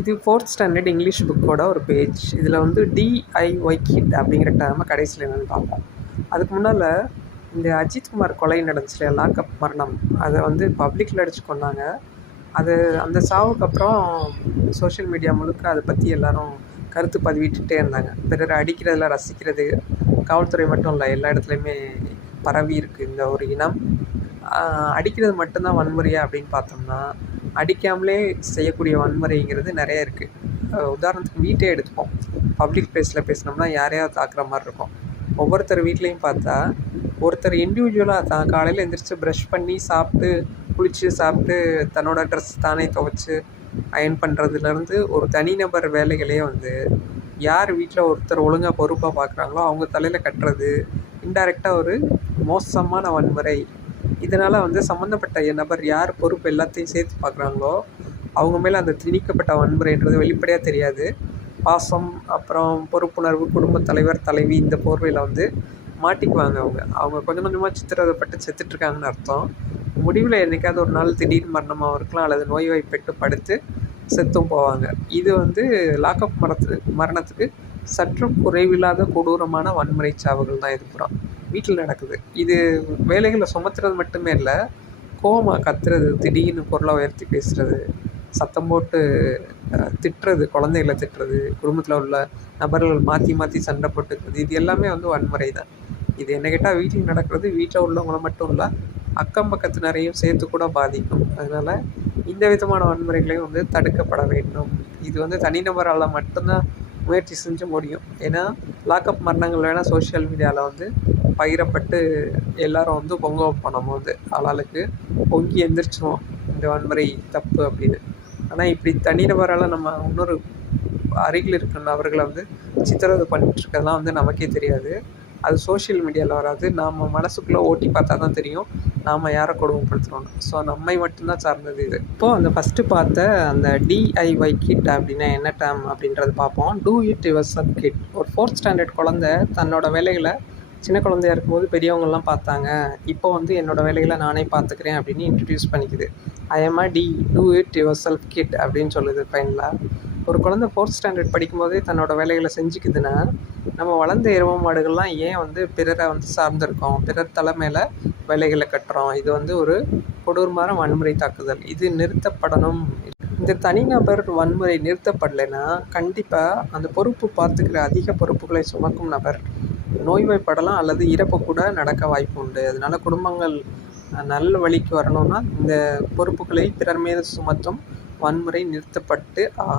இது 4th standard English புக்கோட ஒரு பேஜ். இதில் வந்து டிஐஒய் கிட் அப்படிங்கிற டேர்மை கடைசியில் என்னென்னு பார்ப்போம். அதுக்கு முன்னால் இந்த அஜித் குமார் கொலை நடந்துச்சுல, லாக்அப் மரணம், அதை வந்து பப்ளிக்கில் அடித்து கொண்டாங்க. அது அந்த சாவுக்கு அப்புறம் சோஷியல் மீடியா முழுக்க அதை பற்றி எல்லோரும் கருத்து பதிவிட்டுட்டே இருந்தாங்க. பிறர் அடிக்கிறதுல ரசிக்கிறது காவல்துறை மட்டும் இல்லை, எல்லா இடத்துலையுமே பரவி இருக்குது இந்த ஒரு இனம். அடிக்கிறது மட்டும்தான் வன்முறையா அப்படின்னு பார்த்தோம்னா, அடிக்காமலே செய்யக்கூடிய வன்முறைங்கிறது நிறைய இருக்குது. உதாரணத்துக்கு வீட்டே எடுத்துப்போம். பப்ளிக் பிளேஸில் பேசினோம்னா யாரையாவது தாக்குற மாதிரி இருக்கும். ஒவ்வொருத்தர் வீட்லேயும் பார்த்தா ஒருத்தர் இண்டிவிஜுவலாக தான் காலையில் எழுந்திரிச்சு ப்ரஷ் பண்ணி சாப்பிட்டு குளித்து சாப்பிட்டு தன்னோட ட்ரெஸ் தானே துவைச்சி அயன் பண்ணுறதுலேருந்து ஒரு தனிநபர் வேலைகளையே வந்து யார் வீட்டில் ஒருத்தர் ஒழுங்காக பொறுப்பாக பார்க்குறாங்களோ அவங்க தலையில் கட்டுறது இன்டைரக்டாக ஒரு மோசமான வன்முறை. இதனால் வந்து சம்மந்தப்பட்ட நபர் யார் பொறுப்பு எல்லாத்தையும் சேர்த்து பார்க்குறாங்களோ அவங்க மேலே அந்த திணிக்கப்பட்ட வன்முறைன்றது வெளிப்படையாக தெரியாது. பாசம், அப்புறம் பொறுப்புணர்வு, குடும்பத் தலைவர் தலைவி, இந்த போர்வையில் வந்து மாட்டிக்குவாங்க. அவங்க கொஞ்சம் கொஞ்சமாக சித்திரவதைப்பட்டு செத்துட்ருக்காங்கன்னு அர்த்தம். முடிவில் என்றைக்காவது ஒரு நாள் திடீர் மரணமாக இருக்கலாம், அல்லது நோய்வாய்ப்பட்டு படுத்து செத்தும் போவாங்க. இது வந்து லாக்அப் மரணத்துக்கு சற்று குறைவில்லாத கொடூரமான வன்முறை சாவுகள் தான் இதுப்புறம் வீட்டில் நடக்குது. இது வேலைகளை சுமத்துறது மட்டுமே இல்லை, கோவமாக கத்துறது, திடீர்னு பொருளை உயர்த்தி பேசுகிறது, சத்தம் போட்டு திட்டுறது, குழந்தைகளை திட்டுறது, குடும்பத்தில் உள்ள நபர்கள் மாற்றி மாற்றி சண்டை போட்டுக்கிறது, இது எல்லாமே வந்து வன்முறை தான். இது என்ன கேட்டால் வீட்டில் நடக்கிறது வீட்டில் உள்ளவங்களை மட்டும் இல்லை, அக்கம் பக்கத்தினரையும் சேர்த்து கூட பாதிக்கும். அதனால் இந்த விதமான வன்முறைகளையும் வந்து தடுக்கப்பட வேண்டும். இது வந்து தனிநபரால் மட்டும்தான் முயற்சி செஞ்சு முடியும். ஏன்னா லாக்அப் மரணங்கள் வேணால் சோஷியல் மீடியாவில் வந்து பகிரப்பட்டு எல்லோரும் வந்து பொங்க வைப்போம். வந்து ஆளாளுக்கு பொங்கி எந்திரிச்சிருவோம் இந்த வன்முறை தப்பு அப்படின்னு. ஆனால் இப்படி தனிநபரால் நம்ம இன்னொரு அருகில் இருக்கிற நபர்களை வந்து சித்திரவதை பண்ணிட்டுருக்கதெல்லாம் வந்து நமக்கே தெரியாது. அது சோஷியல் மீடியாவில் வராது. நாம் மனசுக்குள்ளே ஓட்டி பார்த்தா தான் தெரியும் நாம் யாரை கொடுமைப்படுத்துகிறோன்னு. ஸோ நம்மை மட்டும்தான் சார்ந்தது இது. இப்போது அந்த ஃபஸ்ட்டு பார்த்த அந்த டிஐஒய் கிட் அப்படின்னா என்ன டேர்ம் அப்படின்றது பார்ப்போம். Do it yourself kit. ஒரு 4th ஸ்டாண்டர்ட் குழந்தை தன்னோட வேலைகளை சின்ன குழந்தையா இருக்கும்போது பெரியவங்கள்லாம் பார்த்தாங்க, இப்போ வந்து என்னோடய வேலைகளை நானே பார்த்துக்கிறேன் அப்படின்னு இன்ட்ரடியூஸ் பண்ணிக்குது. I'm a do it yourself kid அப்படின்னு சொல்லுது ஃபைனலாக. ஒரு குழந்தை 4th ஸ்டாண்டர்ட் படிக்கும்போதே தன்னோட வேலைகளை செஞ்சுக்குதுன்னா, நம்ம வளர்ந்த எருமை மாடுகள்லாம் ஏன் வந்து பிறரை வந்து சார்ந்திருக்கோம், பிறர் தலைமையில் வேலைகளை கட்டுறோம்? இது வந்து ஒரு கொடூரமான வன்முறை தாக்குதல். இது நிறுத்தப்படணும். இந்த தனிநபர் வன்முறை நிறுத்தப்படலைன்னா கண்டிப்பாக அந்த பொறுப்பு பார்த்துக்கிற அதிக பொறுப்புகளை சுமக்கும் நபர் நோய்வாய்ப்படலாம், அல்லது இறப்பு கூட நடக்க வாய்ப்பு உண்டு. அதனால் குடும்பங்கள் நல்ல வழிக்கு வரணும்னா இந்த பொறுப்புகளை பிறர் மீது சுமத்தும் வன்முறை நிறுத்தப்பட்டு